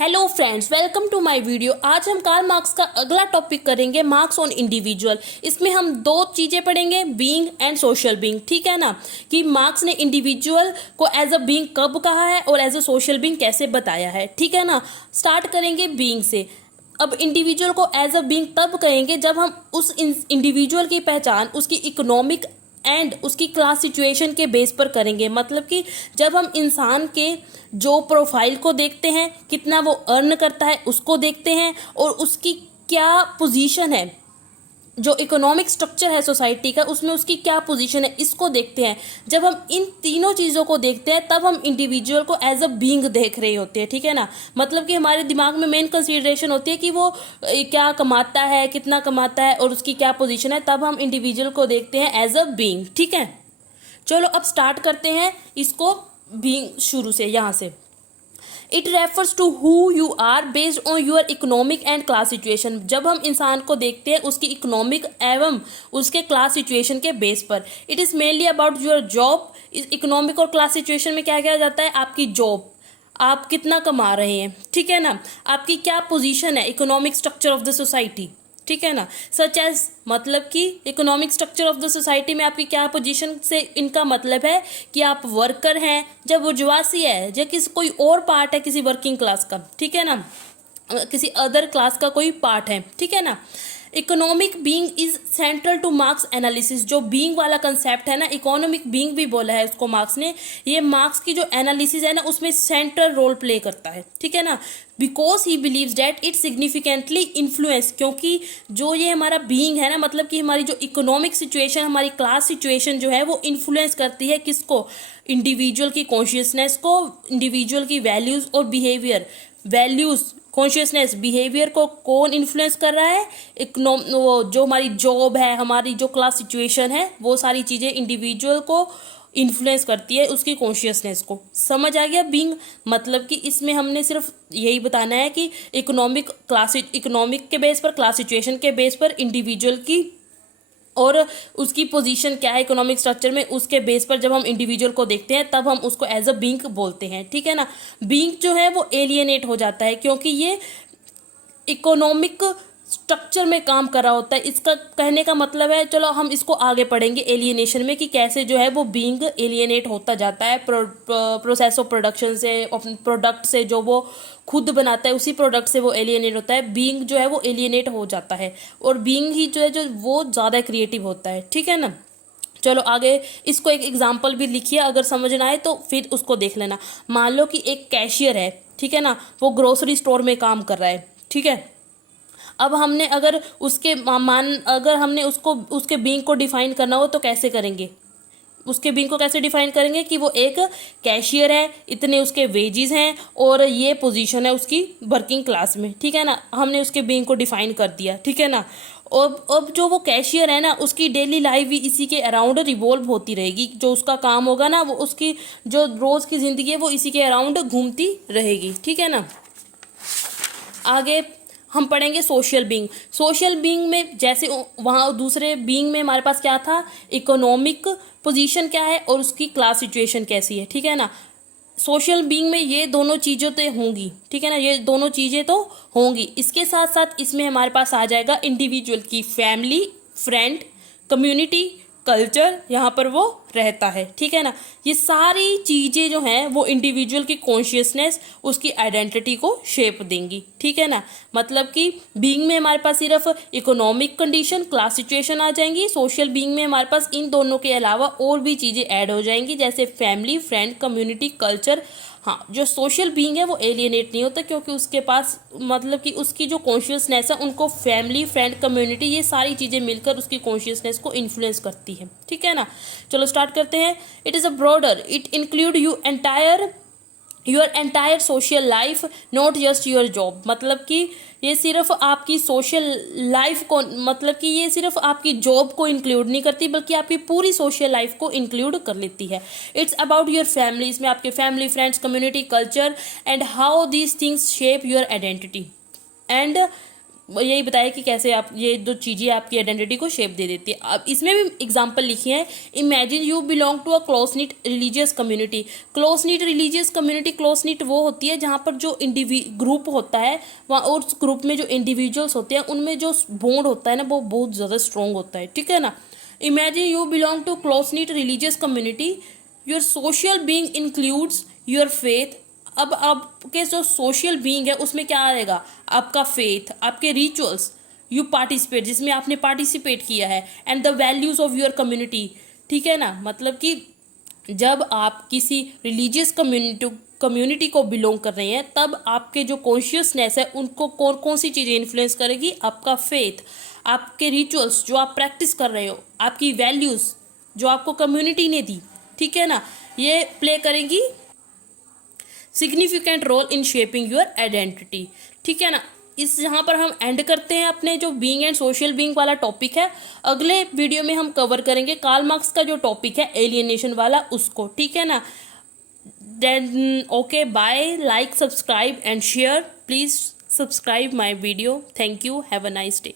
Hello friends, welcome to my video. आज हम Karl Marx का अगला टॉपिक करेंगे, मार्क्स ऑन इंडिविजुअल। इसमें हम दो चीज़ें पढ़ेंगे, बीइंग एंड सोशल बीइंग। ठीक है ना, कि मार्क्स ने इंडिविजुअल को एज अ बीइंग कब कहा है और एज अ सोशल बीइंग कैसे बताया है। ठीक है ना, स्टार्ट करेंगे बीइंग से। अब इंडिविजुअल को एज अ बीइंग तब कहेंगे जब हम उस इंडिविजुअल की पहचान उसकी इकोनॉमिक एंड उसकी क्लास सिचुएशन के बेस पर करेंगे। मतलब कि जब हम इंसान के जो प्रोफाइल को देखते हैं, कितना वो अर्न करता है उसको देखते हैं, और उसकी क्या पोजीशन है, जो इकोनॉमिक स्ट्रक्चर है सोसाइटी का उसमें उसकी क्या पोजीशन है, इसको देखते हैं। जब हम इन तीनों चीज़ों को देखते हैं तब हम इंडिविजुअल को एज अ बीइंग देख रहे होते हैं। ठीक है ना, मतलब कि हमारे दिमाग में मेन कंसीडरेशन होती है कि वो क्या कमाता है, कितना कमाता है और उसकी क्या पोजीशन है, तब हम इंडिविजुअल को देखते हैं एज अ बीइंग। ठीक है, चलो अब स्टार्ट करते हैं इसको बीइंग शुरू से, यहाँ से। It refers to who you are based on your economic and class situation. जब हम इंसान को देखते हैं उसकी इकोनॉमिक एवं उसके क्लास सिचुएशन के बेस पर। It is mainly about your job. Economic और क्लास सिचुएशन में क्या किया जाता है, आपकी जॉब, आप कितना कमा रहे हैं। ठीक है ना, आपकी क्या पोजीशन है, economic structure of the society. ठीक है ना, सच एज, मतलब कि economic structure of the society में आपकी क्या पोजीशन से इनका मतलब है कि आप वर्कर हैं, जब बुर्जुआसी है, या किसी कोई और पार्ट है किसी वर्किंग क्लास का। ठीक है ना, किसी अदर क्लास का कोई पार्ट है। ठीक है ना, economic being is central two marks analysis. जो बीइंग वाला कंसेप्ट है ना, इकोनॉमिक बीइंग भी बोला है उसको मार्क्स ने। ये मार्क्स की जो एनालिसिस है ना उसमें सेंट्रल रोल प्ले करता है। ठीक है ना, because he believes that it significantly influence, क्योंकि जो ये हमारा बीइंग है ना, मतलब कि हमारी जो इकोनॉमिक सिचुएशन, हमारी क्लास सिचुएशन जो है वो इन्फ्लुएंस करती है किसको, इंडिविजुअल की कॉन्शियसनेस को, इंडिविजुअल की वैल्यूज और बिहेवियर। वैल्यूज, कॉन्शियसनेस, बिहेवियर को कौन इन्फ्लुएंस कर रहा है, वो जो हमारी जॉब है, हमारी जो क्लास सिचुएशन है, वो सारी चीज़ें इंडिविजुअल को इन्फ्लुएंस करती है, उसकी कॉन्शियसनेस को। समझ आ गया बीइंग, मतलब कि इसमें हमने सिर्फ यही बताना है कि इकोनॉमिक के बेस पर, क्लास सिचुएशन के बेस पर इंडिविजुअल की और उसकी पोजीशन क्या है इकोनॉमिक स्ट्रक्चर में, उसके बेस पर जब हम इंडिविजुअल को देखते हैं तब हम उसको एज अ बीइंग बोलते हैं। ठीक है ना, बीइंग जो है वो एलियनेट हो जाता है क्योंकि ये इकोनॉमिक स्ट्रक्चर में काम कर रहा होता है। इसका कहने का मतलब है, चलो हम इसको आगे पढ़ेंगे एलियनेशन में, कि कैसे जो है वो बीइंग एलियनेट होता जाता है प्रोसेस ऑफ प्रोडक्शन से, प्रोडक्ट से जो वो खुद बनाता है उसी प्रोडक्ट से वो एलियनेट होता है। बीइंग जो है वो एलियनेट हो जाता है, और बीइंग ही जो है जो वो ज़्यादा क्रिएटिव होता है। ठीक है ना, चलो आगे इसको एक एग्जाम्पल भी लिखिए, अगर समझ ना आए तो फिर उसको देख लेना। मान लो कि एक कैशियर है, ठीक है ना, वो ग्रोसरी स्टोर में काम कर रहा है। ठीक है, अब हमने अगर उसके मान अगर हमने उसको उसके बीइंग को डिफाइन करना हो तो कैसे करेंगे, उसके बीइंग को कैसे डिफाइन करेंगे कि वो एक कैशियर है, इतने उसके वेजेस हैं और ये पोजीशन है उसकी वर्किंग क्लास में। ठीक है ना, हमने उसके बीइंग को डिफाइन कर दिया। ठीक है ना, अब जो वो कैशियर है ना उसकी डेली लाइफ भी इसी के अराउंड रिवॉल्व होती रहेगी। जो उसका काम होगा ना, वो उसकी जो रोज़ की ज़िंदगी है वो इसी के अराउंड घूमती रहेगी। ठीक है ना, आगे हम पढ़ेंगे सोशल बीइंग। सोशल बीइंग में जैसे वहाँ दूसरे बीइंग में हमारे पास क्या था, इकोनॉमिक पोजीशन क्या है और उसकी क्लास सिचुएशन कैसी है। ठीक है ना, सोशल बीइंग में ये दोनों चीज़ें तो होंगी। ठीक है ना, ये दोनों चीज़ें तो होंगी। इसके साथ साथ इसमें हमारे पास आ जाएगा इंडिविजुअल की फैमिली, फ्रेंड, कम्युनिटी, कल्चर, यहाँ पर वो रहता है। ठीक है ना, ये सारी चीज़ें जो हैं वो इंडिविजुअल की कॉन्शियसनेस, उसकी आइडेंटिटी को शेप देंगी। ठीक है ना, मतलब कि बीइंग में हमारे पास सिर्फ इकोनॉमिक कंडीशन, क्लास सिचुएशन आ जाएंगी। सोशल बीइंग में हमारे पास इन दोनों के अलावा और भी चीज़ें ऐड हो जाएंगी, जैसे फैमिली, फ्रेंड, कम्युनिटी, कल्चर। हाँ, जो सोशल बीइंग है वो एलियनेट नहीं होता क्योंकि उसके पास, मतलब कि उसकी जो कॉन्शियसनेस है उनको फैमिली, फ्रेंड, कम्युनिटी, ये सारी चीज़ें मिलकर उसकी कॉन्शियसनेस को इन्फ्लुएंस करती है। ठीक है ना, चलो स्टार्ट करते हैं। It is a broader, it include your entire social life, not just your job. मतलब कि ये सिर्फ आपकी सोशल लाइफ को, मतलब कि ये सिर्फ आपकी जॉब को इंक्लूड नहीं करती बल्कि आपकी पूरी सोशल लाइफ को इंक्लूड कर लेती है। इट्स अबाउट योर फैमिली, इसमें आपके family, friends, community, culture and how these things shape your identity and यही बताया कि कैसे आप ये दो चीज़ें आपकी आइडेंटिटी को शेप दे देती है। अब इसमें भी एग्जांपल लिखी है। Imagine you belong to a close knit religious community. Close knit religious community, close knit वो होती है जहाँ पर जो ग्रुप होता है वहाँ, और उस ग्रुप में जो इंडिविजुअल्स होते हैं उनमें जो बॉन्ड होता है ना वो बहुत ज़्यादा स्ट्रॉन्ग होता है, ठीक है ना। Imagine you belong to close knit religious community, your social being includes your faith. अब आपके जो सोशल बीइंग है उसमें क्या आएगा, आपका फेथ, आपके रिचुअल्स, यू पार्टिसिपेट जिसमें आपने पार्टिसिपेट किया है, and the values of your community, ठीक है ना। मतलब कि जब आप किसी रिलीजियस कम्युनिटी को बिलोंग कर रहे हैं तब आपके जो कॉन्शियसनेस है उनको कौन कौन सी चीज़ें इन्फ्लुएंस करेगी, आपका फेथ, आपके रिचुअल्स जो आप प्रैक्टिस कर रहे हो, आपकी वैल्यूज़ जो आपको कम्युनिटी ने दी, ठीक है ना, ये प्ले करेंगी significant role in shaping your identity, ठीक है ना। इस यहाँ पर हम एंड करते हैं अपने जो बीइंग एंड सोशल बीइंग वाला टॉपिक है। अगले वीडियो में हम कवर करेंगे कार्ल मार्क्स का जो टॉपिक है एलियनेशन वाला उसको, ठीक है ना। Then okay bye, like subscribe and share, please subscribe my video. Thank you, have a nice day.